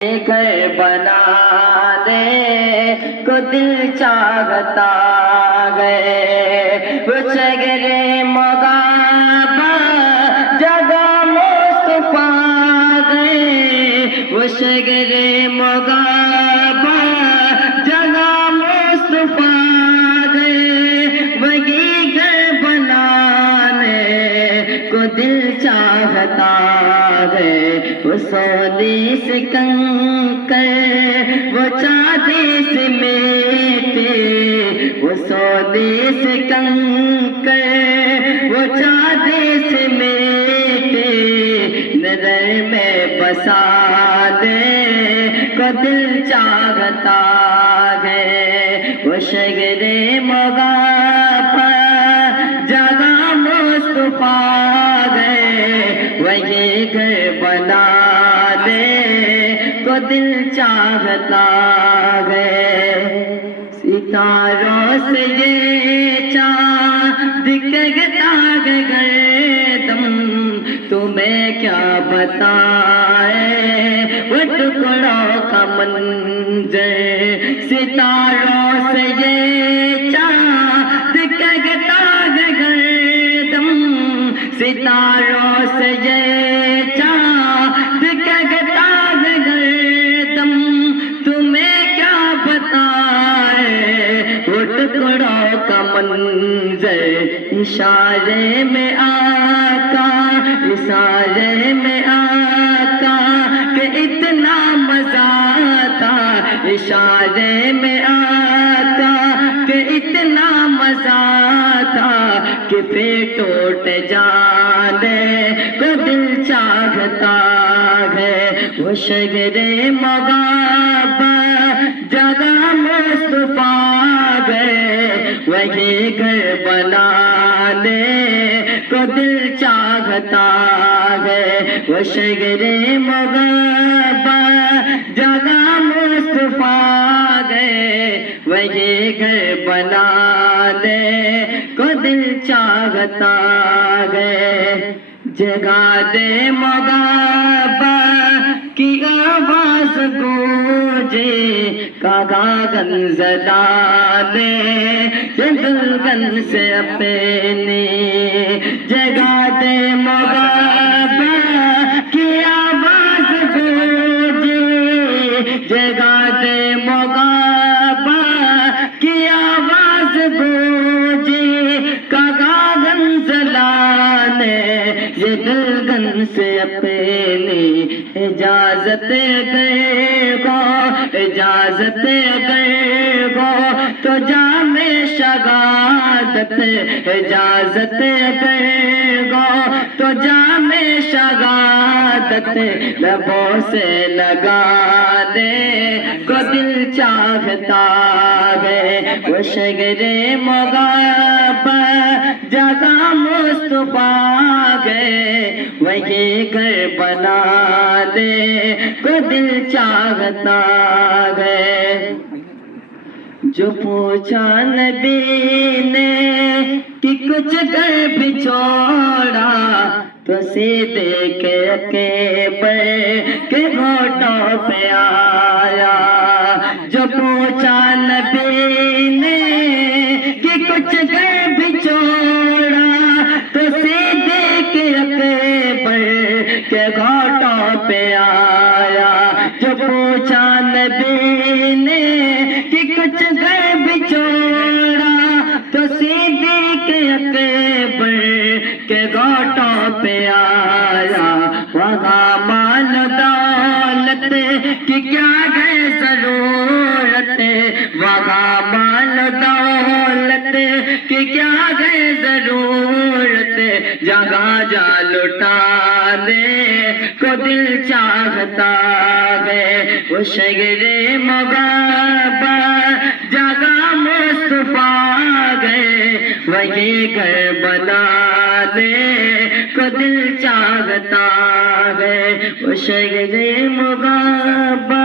گھر بنا دے کو دل چاہتا گئے وہ شگرے مغابہ جگہ مصطفیٰ گئے وہ شگرے مغابہ جگہ مصطفیٰ گئے وہی گھر بنانے کو دل چاہتا ہے وہ سونے سے کنکر وہ چاندی سے میٹے وہ سونے سے کنکر وہ چاندی سے میٹے نظر میں بسا دے کو دل چاہتا ہے وہ شگرے مغابہ جگہ مصطفیٰ گئے وہی گھر بنا دے کو دل چاہتا ہے ستاروں سے یہ چاند دکھتا ہے گردم تمہیں کیا بتائے وہ ٹکڑوں کا منظر ستاروں سے یہ چاند دکھتا ہے گردم ستاروں سے یہ چاند دکھتا ہے گردم تمہیں کیا بتائے وہ ٹکڑوں کا منظر اشارے میں آقا اشارے میں آقا کہ اتنا مزہ آتا اشارے میں آقا کہ اتنا مزہ آتا کہ پھر ٹوٹ جانے کو دل چاہتا ہے وہ شگرے مغابہ جگہ مصطفیٰ گئے وہی گھر بنانے کو دل چاہتا ہے وہ شگرے مغابہ جگہ مصطفیٰ گئے وہی گھر بنانے کو دل چاہتا ہے جگا دے مغابہ کی آواز گونجے کاغا گنزلا دے جلگن سے اپنے جگا دے مغابہ کی آواز گونجے جگا دے مغابہ کی آواز گونجے کاغا گنزلا یہ دلگن سے اپنی اجازت گئے گو اجازت گئے گو تو جام شہادت اجازت گئے گو تو جام شہادت لبوں سے لگا دے کو دل چاہتا ہے وہ شگرے مغابہ جگہ مصطفیٰ گئے وہی گھر بنا دے کو دل چاہتا ہے جو پوچھا نبی نے کہ کچھ گھر بھی چھوڑا تو سیدھے کے کے گھوٹوں پہ آیا جو پوچھا نبی نے کہ کچھ گھر بھی چھوڑا تو سیدھے کے گھوٹوں پہ آیا جو پوچھا نبی نے کہ کچھ گھر بھی چھوڑا تو سیدھے کے گھوٹوں پہ آیا وہاں مال دولت کی کیا ہے ضرورت وہاں مال دولت کی کیا ہے ضرورت جگہ جا لٹا دے کو دل چاہتا ہے وہ شگرے مغابہ جگہ مصطفیٰ گئے وہی گھر بنا دے کو دل چاہتا ہے وہ شگرے مغابہ